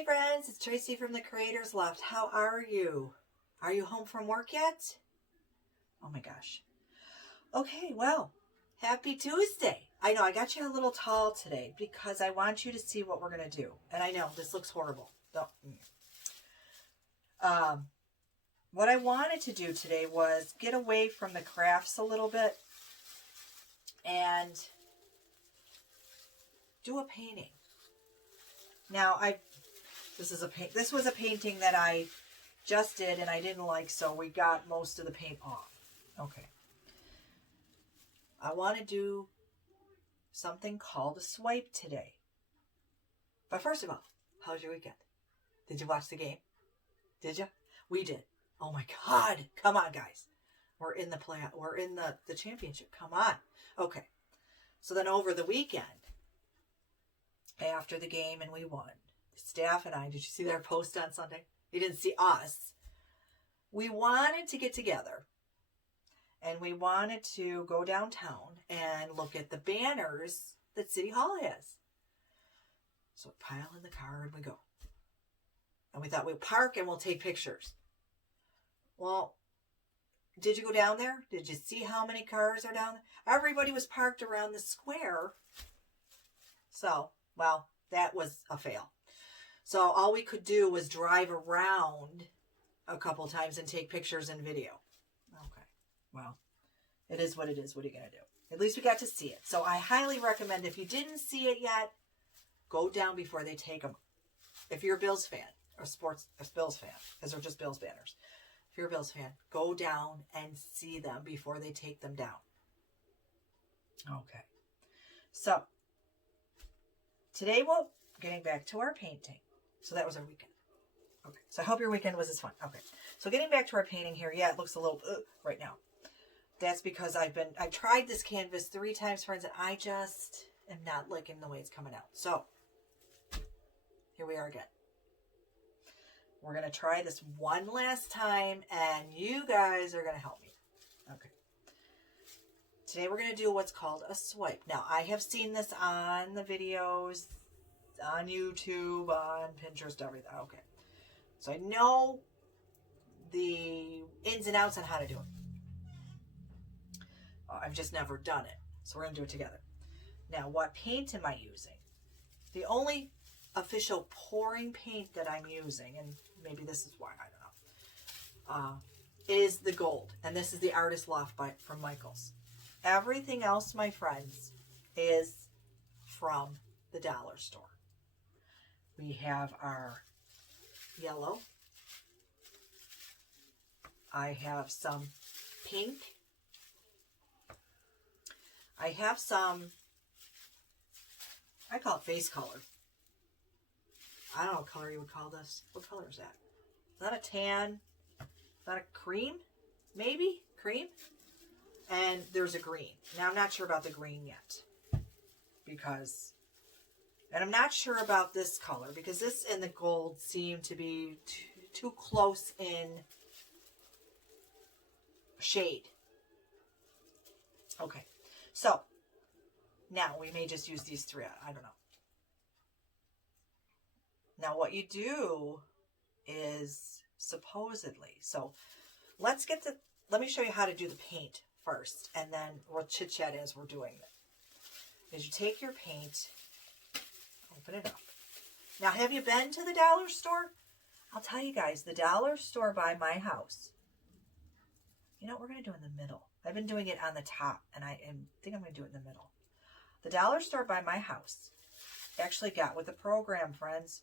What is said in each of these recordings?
Hi friends, it's Tracy from the Creators Loft. How are you? Are you home from work yet? Oh my gosh. Okay, well, happy Tuesday. I know I got you a little tall today because I want you to see what we're going to do. And I know this looks horrible. What I wanted to do today was get away from the crafts a little bit and do a painting. Now, this was a painting that I just did and I didn't like, so we got most of the paint off. Okay. I want to do something called a swipe today. But first of all, how was your weekend? Did you watch the game? Did you? We did. Oh my God. Come on, guys. We're in the playoff. We're in the championship. Come on. Okay. So then over the weekend, after the game and we won, staff and I, did you see their post on Sunday? You didn't see us. We wanted to get together and we wanted to go downtown and look at the banners that City Hall has. So we pile in the car and we go. And we thought we'll park and we'll take pictures. Well, did you go down there? Did you see how many cars are down there? Everybody was parked around the square. So, well, that was a fail. So all we could do was drive around a couple times and take pictures and video. Okay, well, it is what it is. What are you going to do? At least we got to see it. So I highly recommend, if you didn't see it yet, go down before they take them. If you're a Bills fan or a Bills fan, because they're just Bills banners. If you're a Bills fan, go down and see them before they take them down. Okay. So today we're getting back to our painting. So that was our weekend. Okay. So I hope your weekend was as fun. Okay. So getting back to our painting here. Yeah, it looks a little right now. That's because I tried this canvas 3 times, friends, and I just am not liking the way it's coming out. So here we are again. We're going to try this one last time, and you guys are going to help me. Okay. Today we're going to do what's called a swipe. Now, I have seen this on the videos, on YouTube, on Pinterest, everything. Okay. So I know the ins and outs on how to do it. I've just never done it. So we're going to do it together. Now, what paint am I using? The only official pouring paint that I'm using, and maybe this is why, I don't know, is the gold. And this is the Artist Loft from Michaels. Everything else, my friends, is from the dollar store. We have our yellow. I have some pink. I have some, I call it face color. I don't know what color you would call this. What color is that? Is that a tan? Is that a cream? Maybe? Cream? And there's a green. Now, I'm not sure about the green yet. And I'm not sure about this color because this and the gold seem to be too close in shade. Okay. So, now we may just use these 3. I don't know. Now, what you do is supposedly, so let me show you how to do the paint first, and then we'll chit chat as we're doing it. Is you take your paint, open it up. Now, have you been to the dollar store? I'll tell you guys, the dollar store by my house, you know what we're going to do in the middle? I've been doing it on the top, and I think I'm going to do it in the middle. The dollar store by my house actually got with the program, friends.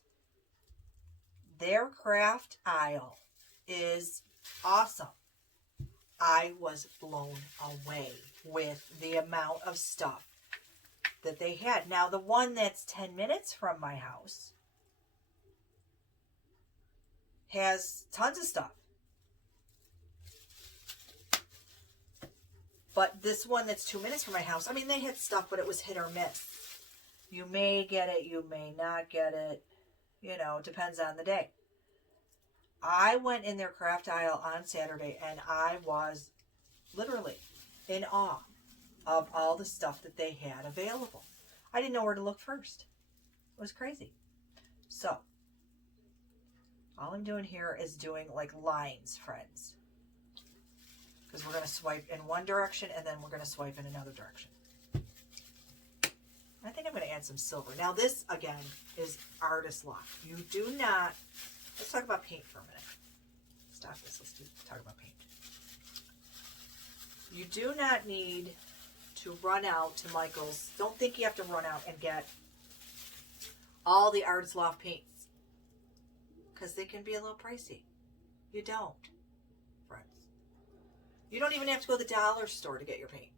Their craft aisle is awesome. I was blown away with the amount of stuff that they had. Now, the one that's 10 minutes from my house has tons of stuff. But this one that's 2 minutes from my house, I mean, they had stuff, but it was hit or miss. You may get it, you may not get it. You know, depends on the day. I went in their craft aisle on Saturday, and I was literally in awe of all the stuff that they had available. I didn't know where to look first. It was crazy. So, All I'm doing here is doing like lines, friends. Because we're going to swipe in one direction and then we're going to swipe in another direction. I think I'm going to add some silver. Now this, again, is Artist Lock. You do not... Let's talk about paint for a minute. Stop this. Let's talk about paint. You do not need to run out to Michael's. Don't think you have to run out and get all the Artist Loft paints. Because they can be a little pricey. You don't, friends. You don't even have to go to the dollar store to get your paint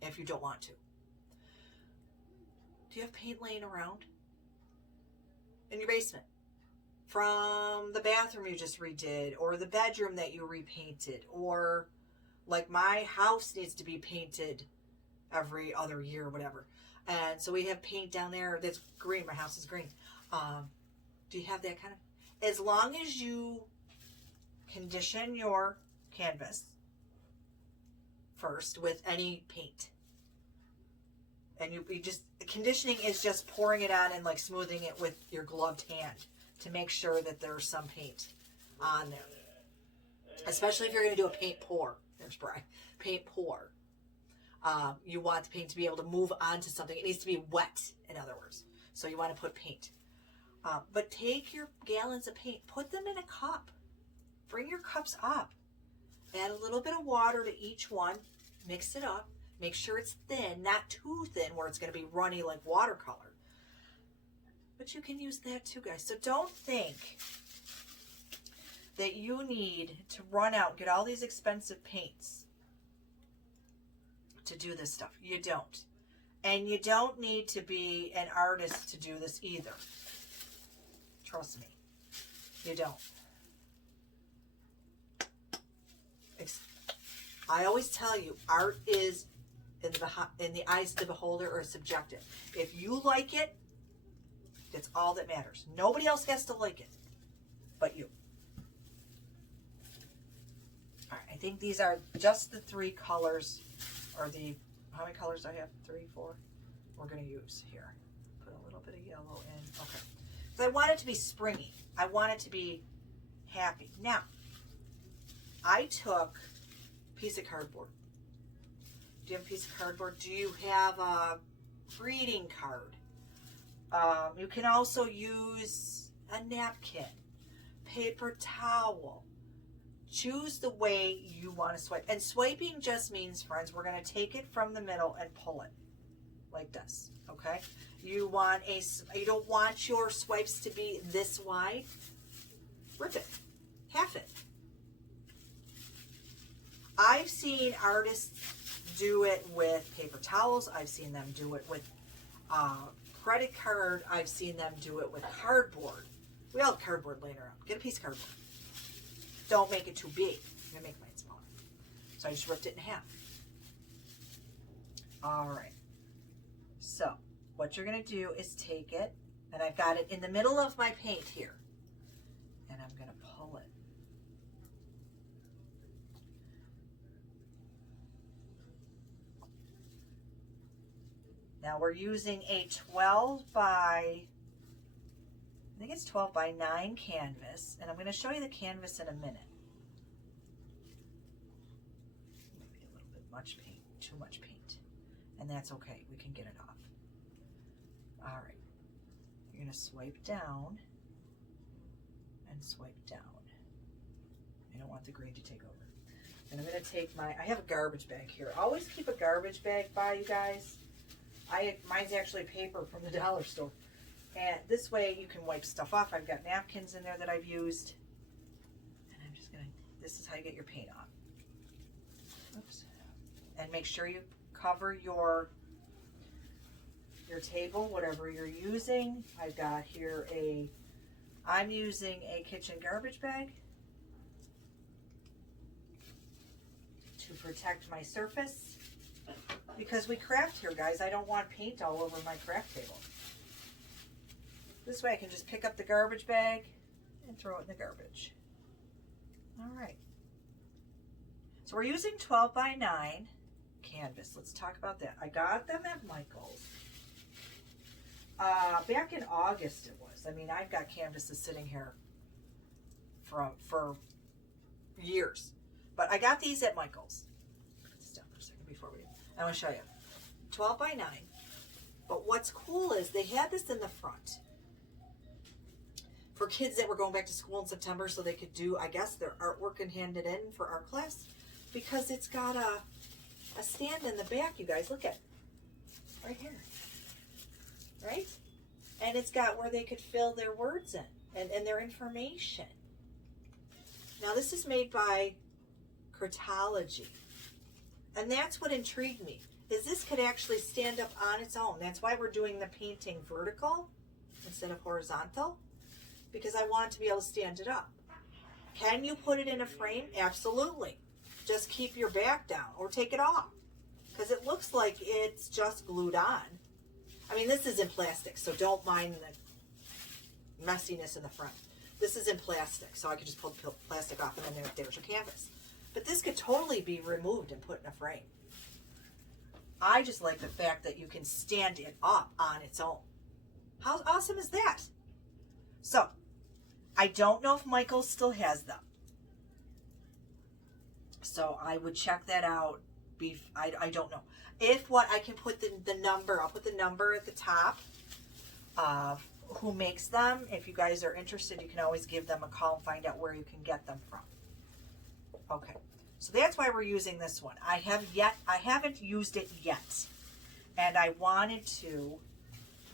if you don't want to. Do you have paint laying around in your basement? From the bathroom you just redid, or the bedroom that you repainted, or like my house needs to be painted every other year or whatever. And so we have paint down there that's green. My house is green. Do you have that kind of... As long as you condition your canvas first with any paint, and you just, conditioning is just pouring it on and like smoothing it with your gloved hand to make sure that there's some paint on there. Especially if you're going to do a paint pour. There's Brian. Paint pour. You want the paint to be able to move onto something. It needs to be wet, in other words. So you want to put paint. But take your gallons of paint, put them in a cup. Bring your cups up. Add a little bit of water to each one. Mix it up. Make sure it's thin, not too thin where it's going to be runny like watercolor. But you can use that too, guys. So don't think that you need to run out and get all these expensive paints to do this stuff. You don't. And you don't need to be an artist to do this either. Trust me. You don't. I always tell you, art is in the eyes of the beholder or subjective. If you like it, that's all that matters. Nobody else has to like it but you. All right, I think these are just the 3 colors, or the, how many colors do I have? 3, 4? We're going to use here. Put a little bit of yellow in. Okay. So I want it to be springy. I want it to be happy. Now, I took a piece of cardboard. Do you have a piece of cardboard? Do you have a greeting card? You can also use a napkin, paper towel. Choose the way you want to swipe. And swiping just means, friends, we're going to take it from the middle and pull it like this, okay? You don't want your swipes to be this wide. Rip it, half it. I've seen artists do it with paper towels. I've seen them do it with credit card. I've seen them do it with cardboard. We all have cardboard laying around. Get a piece of cardboard. Don't make it too big. I'm going to make mine smaller. So I just ripped it in half. All right. So what you're going to do is take it, and I've got it in the middle of my paint here. And I'm going to pull it. Now we're using a 12 by, I think it's 12 by 9 canvas, and I'm going to show you the canvas in a minute. Maybe a little bit much paint, too much paint, and that's okay. We can get it off. All right, you're going to swipe down and swipe down. I don't want the green to take over. And I'm going to take I have a garbage bag here. Always keep a garbage bag by, you guys. Mine's actually paper from the dollar store. And this way you can wipe stuff off. I've got napkins in there that I've used. And I'm just going to, this is how you get your paint off. Oops. And make sure you cover your table, whatever you're using. I've got here I'm using a kitchen garbage bag to protect my surface. Because we craft here, guys. I don't want paint all over my craft table. This way I can just pick up the garbage bag and throw it in the garbage. All right. So we're using 12 by 9 canvas. Let's talk about that. I got them at Michael's. Back in August it was. I mean, I've got canvases sitting here for years. But I got these at Michael's. Put this down for a second before I want to show you. 12 by 9. But what's cool is they had this in the front for kids that were going back to school in September so they could do, I guess, their artwork and hand it in for art class, because it's got a stand in the back, you guys. Look at it. Right here. Right? And it's got where they could fill their words in and their information. Now, this is made by Cartology. And that's what intrigued me, is this could actually stand up on its own. That's why we're doing the painting vertical instead of horizontal, because I want to be able to stand it up. Can you put it in a frame? Absolutely. Just keep your back down or take it off, because it looks like it's just glued on. I mean, this is in plastic, so don't mind the messiness in the front. This is in plastic, so I could just pull the plastic off and then there's your canvas. But this could totally be removed and put in a frame. I just like the fact that you can stand it up on its own. How awesome is that? So, I don't know if Michael still has them. So I would check that out. I don't know. If what, I can put the number, I'll put the number at the top of who makes them. If you guys are interested, you can always give them a call and find out where you can get them from. Okay, so that's why we're using this one. I haven't used it yet. And I wanted to,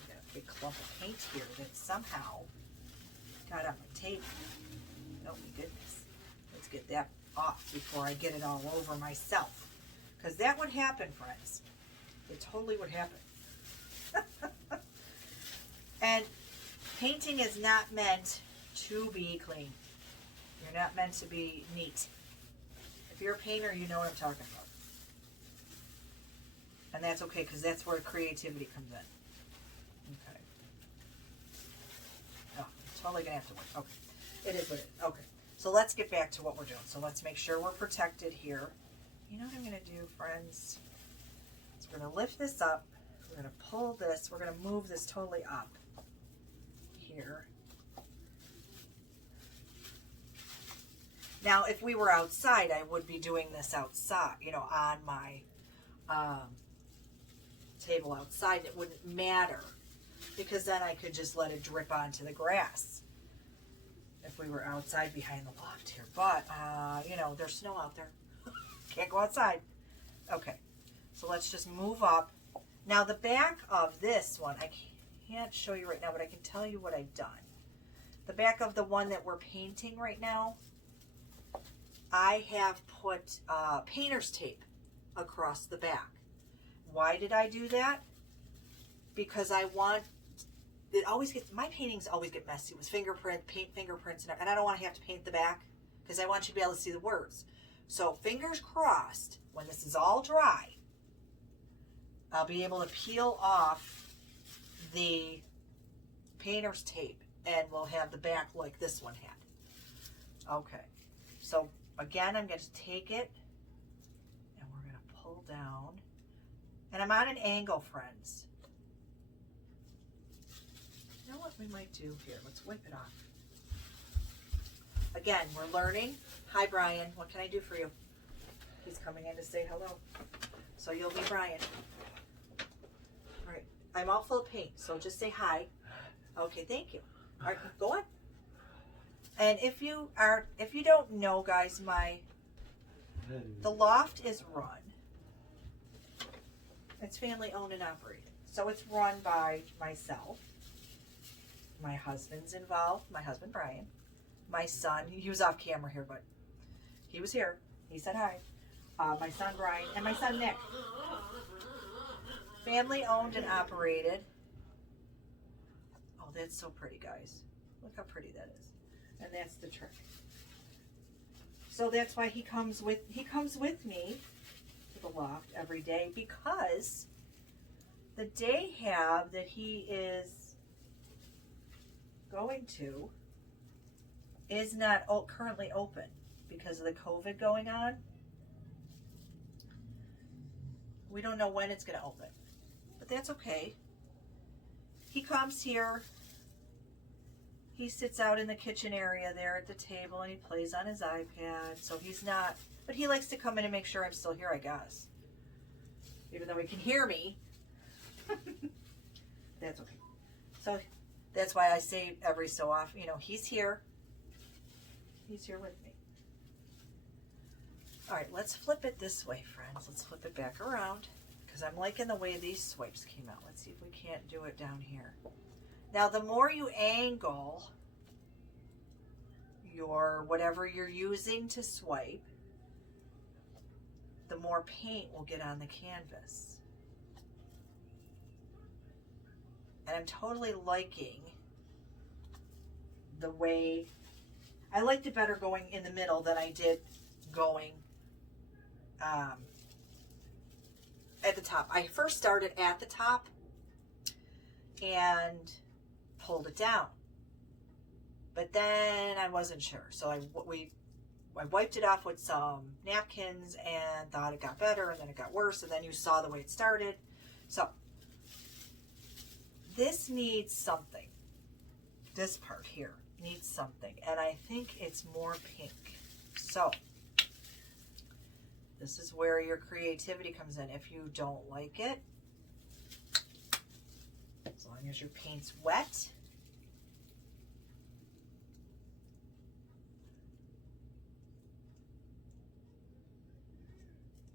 got a big clump of paint here that somehow got on my table. Oh my goodness. Let's get that off before I get it all over myself. Because that would happen, friends. It totally would happen. And painting is not meant to be clean. You're not meant to be neat. If you're a painter, you know what I'm talking about. And that's okay, because that's where creativity comes in. Okay. Oh, I'm totally going to have to work. Okay. It is what it is. Okay. So let's get back to what we're doing. So let's make sure we're protected here. You know what I'm going to do, friends? So we're going to lift this up. We're going to pull this. We're going to move this totally up here. Now, if we were outside, I would be doing this outside, you know, on my table outside. It wouldn't matter, because then I could just let it drip onto the grass if we were outside behind the loft here. But, you know, there's snow out there. Can't go outside. Okay, so let's just move up. Now, the back of this one, I can't show you right now, but I can tell you what I've done. The back of the one that we're painting right now, I have put painter's tape across the back. Why did I do that? Because I want, it always gets, my paintings always get messy with paint fingerprints, and I don't want to have to paint the back, because I want you to be able to see the words. So fingers crossed, when this is all dry, I'll be able to peel off the painter's tape, and we'll have the back like this one had. Okay, so again, I'm going to take it, and we're going to pull down. And I'm on an angle, friends. You know what we might do here? Let's wipe it off. Again, we're learning. Hi, Brian. What can I do for you? He's coming in to say hello. So you'll be Brian. All right. I'm all full of paint, so just say hi. Okay, thank you. All right, go on. And if you don't know, guys, the loft is run. It's family owned and operated. So it's run by myself. My husband's involved. My husband, Brian. My son, he was off camera here, but he was here. He said hi. My son, Brian, and my son, Nick. Family owned and operated. Oh, that's so pretty, guys. Look how pretty that is. And that's the trick. So that's why he comes with me to the loft every day, because the day hab that he is going to is not currently open because of the COVID going on. We don't know when it's going to open, but that's okay. He comes here. he sits out in the kitchen area there at the table and he plays on his iPad. So he's not, but he likes to come in and make sure I'm still here, I guess. Even though he can hear me. That's okay. So that's why I say every so often, you know, he's here. He's here with me. All right, let's flip it this way, friends. Let's flip it back around because I'm liking the way these swipes came out. Let's see if we can't do it down here. Now, the more you angle your whatever you're using to swipe, the more paint will get on the canvas. And I'm totally liking the way, I liked it better going in the middle than I did going at the top. I first started at the top and pulled it down. But then I wasn't sure. So I wiped it off with some napkins and thought it got better, and then it got worse, and then you saw the way it started. So this needs something. This part here needs something, and I think it's more pink. So this is where your creativity comes in. If you don't like it, as long as your paint's wet,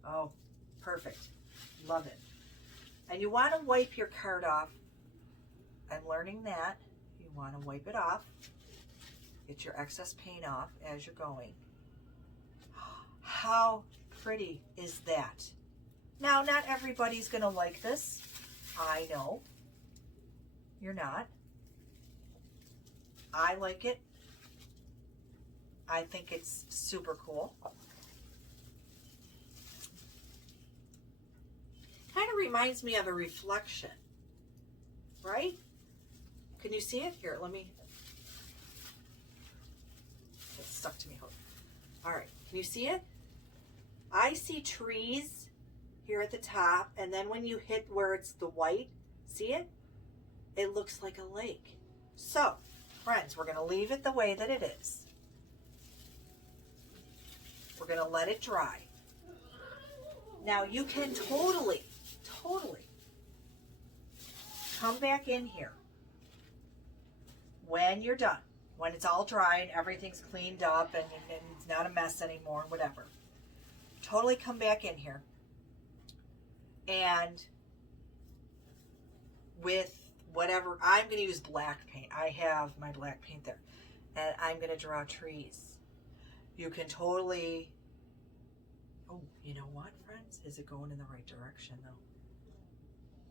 oh, perfect. Love it. And you want to wipe your card off. I'm learning that. You want to wipe it off. Get your excess paint off as you're going. How pretty is that? Now, not everybody's going to like this. I know. You're not. I like it. I think it's super cool. Kind of reminds me of a reflection, right? Can you see it? Here, let me. It's stuck to me. All right, can you see it? I see trees here at the top, and then when you hit where it's the white, see it? It looks like a lake. So, friends, we're going to leave it the way that it is. We're going to let it dry. Now, you can totally come back in here when you're done, when it's all dry and everything's cleaned up and it's not a mess anymore, whatever. Totally come back in here and with whatever, I'm going to use black paint. I have my black paint there, and I'm going to draw trees. You can totally, oh, you know what, friends? Is it going in the right direction, though?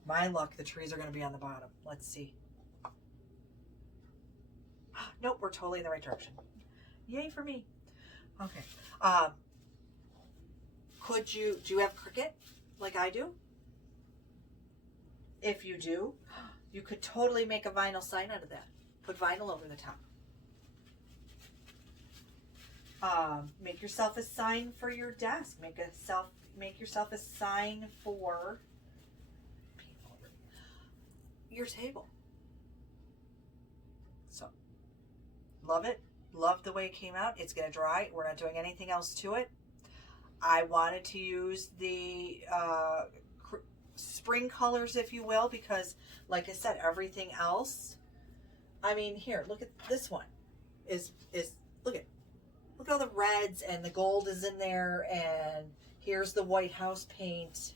My luck, the trees are going to be on the bottom. Let's see. Nope, we're totally in the right direction. Yay for me. Okay. Do you have Cricut like I do? If you do, you could totally make a vinyl sign out of that. Put vinyl over the top. Make yourself a sign for your desk. Make yourself a sign for your table. So, love it. Love the way it came out. It's going to dry. We're not doing anything else to it. I wanted to use the spring colors, if you will, because, like I said, everything else. I mean, here, look at this one. Look at all the reds and the gold is in there, and here's the White House paint.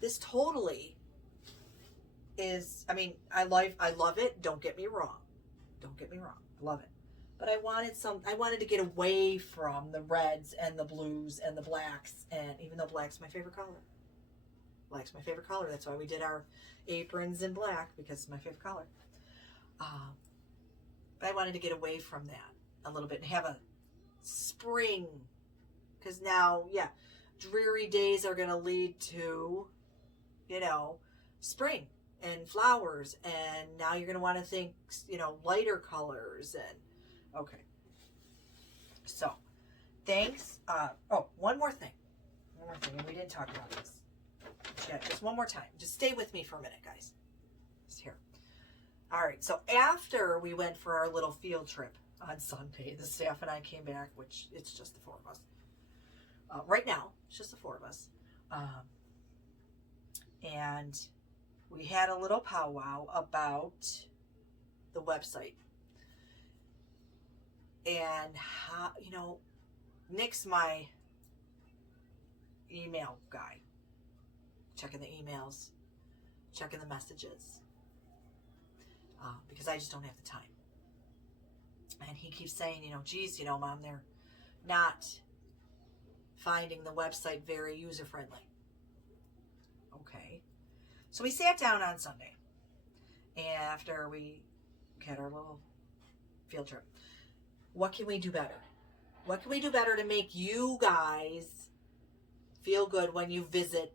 This totally is, I mean, I love it. Don't get me wrong. I love it. But I wanted to get away from the reds and the blues and the blacks, and even though black's my favorite color. Black's my favorite color. That's why we did our aprons in black, because it's my favorite color. But I wanted to get away from that a little bit and have a spring, because now, yeah, dreary days are going to lead to, spring and flowers, and now you're going to want to think, lighter colors, and okay. So, thanks. One more thing, and we didn't talk about this. Yeah, just one more time. Just stay with me for a minute, guys. Just here. All right, so after we went for our little field trip on Sunday, the staff and I came back, which it's just the four of us. Right now, it's just the four of us. And we had a little powwow about the website. And how, Nick's my email guy. Checking the emails, checking the messages. Because I just don't have the time. And he keeps saying, geez, Mom, they're not finding the website very user-friendly. Okay. So we sat down on Sunday after we had our little field trip. What can we do better? What can we do better to make you guys feel good when you visit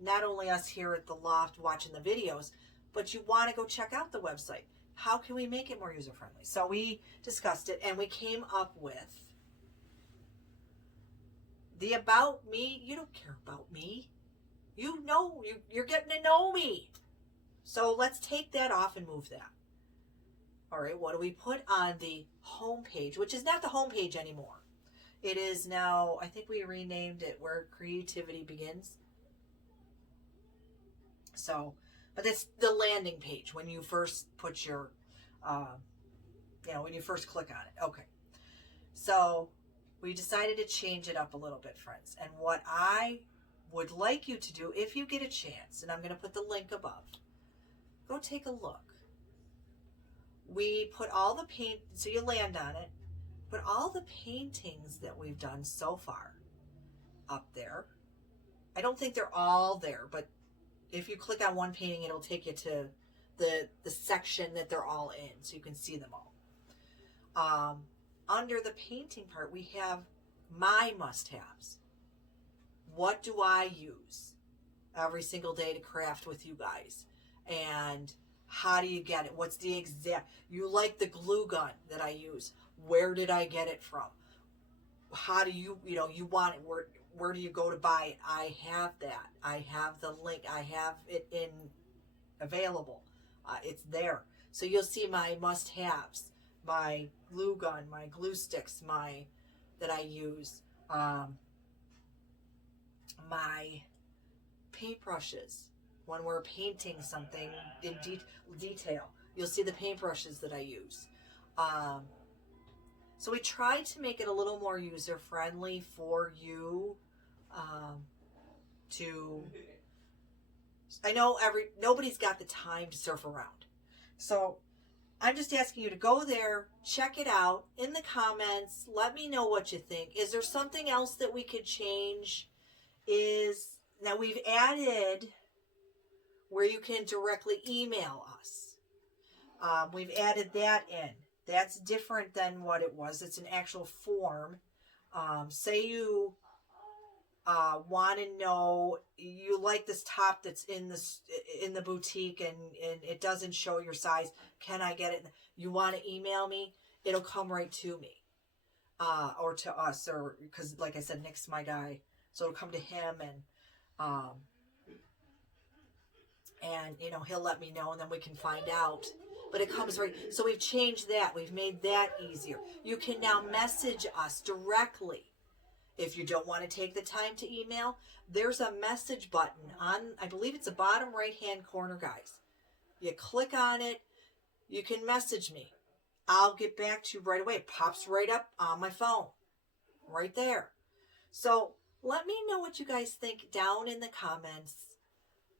not only us here at the loft watching the videos, but you want to go check out the website? How can we make it more user-friendly? So we discussed it, and we came up with the About Me. You don't care about me. You're getting to know me. So let's take that off and move that. All right, what do we put on the homepage, which is not the homepage anymore? It is now, I think we renamed it Where Creativity Begins. So, but that's the landing page when you first put your, when you first click on it. Okay. So we decided to change it up a little bit, friends. And what I would like you to do, if you get a chance, and I'm going to put the link above, go take a look. We put all the paint, so you land on it, put all the paintings that we've done so far up there. I don't think they're all there, but if you click on one painting, it'll take you to the section that they're all in, so you can see them all. Under the painting part, we have my must-haves. What do I use every single day to craft with you guys? And how do you get it? What's the exact... You like the glue gun that I use. Where did I get it from? How do you want it? Where do you go to buy it? I have that. I have the link. I have it available. It's there. So you'll see my must-haves, my glue gun, my glue sticks, that I use, my paintbrushes. When we're painting something in detail, you'll see the paintbrushes that I use. So we tried to make it a little more user-friendly for you I know nobody's got the time to surf around. So I'm just asking you to go there, check it out in the comments. Let me know what you think. Is there something else that we could change? Now we've added where you can directly email us. We've added that in. That's different than what it was. It's an actual form. Say you want to know, you like this top that's in the boutique and it doesn't show your size. Can I get it? You want to email me? It'll come right to me or to us, or because like I said, Nick's my guy, so it'll come to him and he'll let me know, and then we can find out. But it comes right. So we've changed that. We've made that easier. You can now message us directly. If you don't want to take the time to email, there's a message button on, I believe it's the bottom right-hand corner, guys. You click on it. You can message me. I'll get back to you right away. It pops right up on my phone. Right there. So let me know what you guys think down in the comments.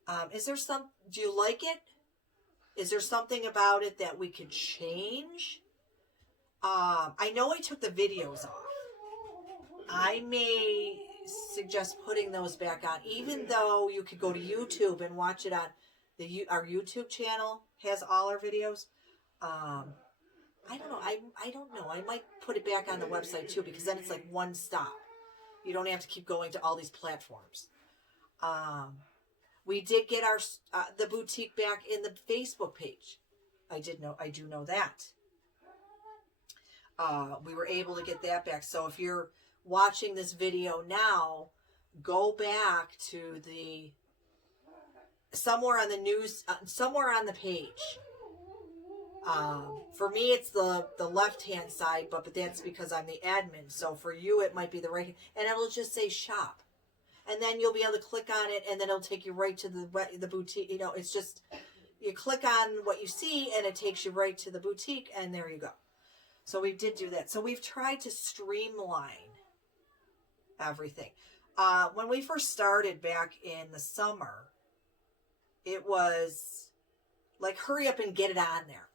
Do you like it? Is there something about it that we could change? I know I took the videos off. I may suggest putting those back on, even though you could go to YouTube and watch it on our YouTube channel. Has all our videos. I don't know. I don't know. I might put it back on the website too, because then it's like one stop. You don't have to keep going to all these platforms. We did get our the boutique back in the Facebook page. I do know that. We were able to get that back. So if you're watching this video now, go back to somewhere on the page. For me, it's the left-hand side, but that's because I'm the admin. So for you, it might be the right, and it'll just say shop. And then you'll be able to click on it, and then it'll take you right to the boutique. You know, it's just, you click on what you see, and it takes you right to the boutique, and there you go. So we did do that. So we've tried to streamline everything. When we first started back in the summer, it was like, hurry up and get it on there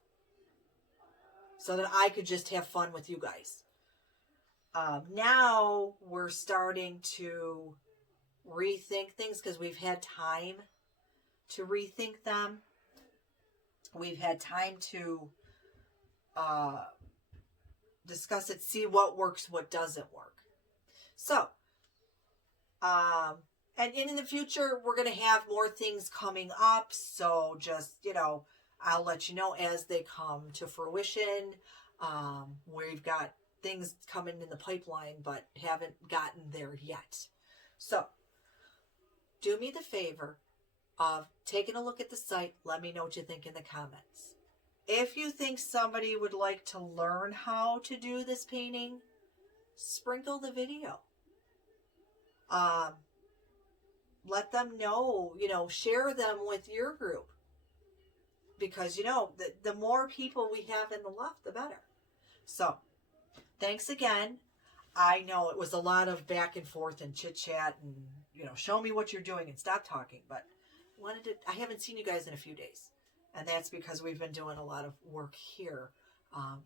so that I could just have fun with you guys. Now we're starting to rethink things because we've had time to rethink them. We've had time to discuss it, see what works, what doesn't work. So, and in the future, we're going to have more things coming up. So just, I'll let you know as they come to fruition. We've got things coming in the pipeline, but haven't gotten there yet. So do me the favor of taking a look at the site. Let me know what you think in the comments. If you think somebody would like to learn how to do this painting, sprinkle the video. Let them know, share them with your group. Because, the more people we have in the loft, the better. So, thanks again. I know it was a lot of back and forth and chit chat and, show me what you're doing and stop talking. But I haven't seen you guys in a few days. And that's because we've been doing a lot of work here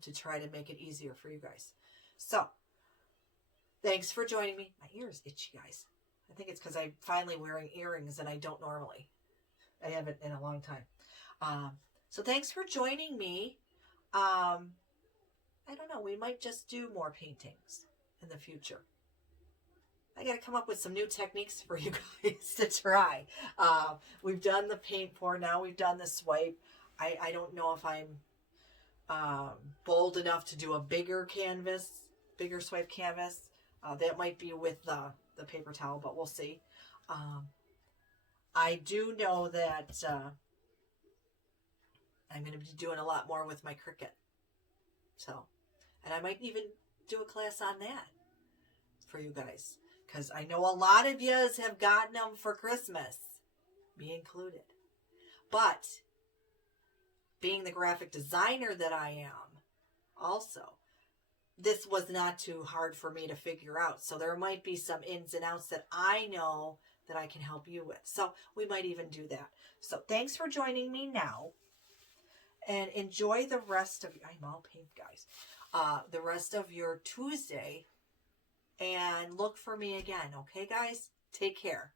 to try to make it easier for you guys. So, thanks for joining me. My ear is itchy, guys. I think it's because I'm finally wearing earrings and I don't normally. I haven't in a long time. So thanks for joining me. I don't know. We might just do more paintings in the future. I got to come up with some new techniques for you guys to try. We've done the paint pour. Now we've done the swipe. I don't know if I'm bold enough to do a bigger swipe canvas. That might be with the paper towel, but we'll see. I do know that I'm going to be doing a lot more with my Cricut. So, and I might even do a class on that for you guys. Because I know a lot of yous have gotten them for Christmas. Me included. But, being the graphic designer that I am, also, this was not too hard for me to figure out. So there might be some ins and outs that I know that I can help you with. So we might even do that. So thanks for joining me now. And enjoy the rest of... I'm all pink, guys. The rest of your Tuesday. And look for me again. Okay, guys? Take care.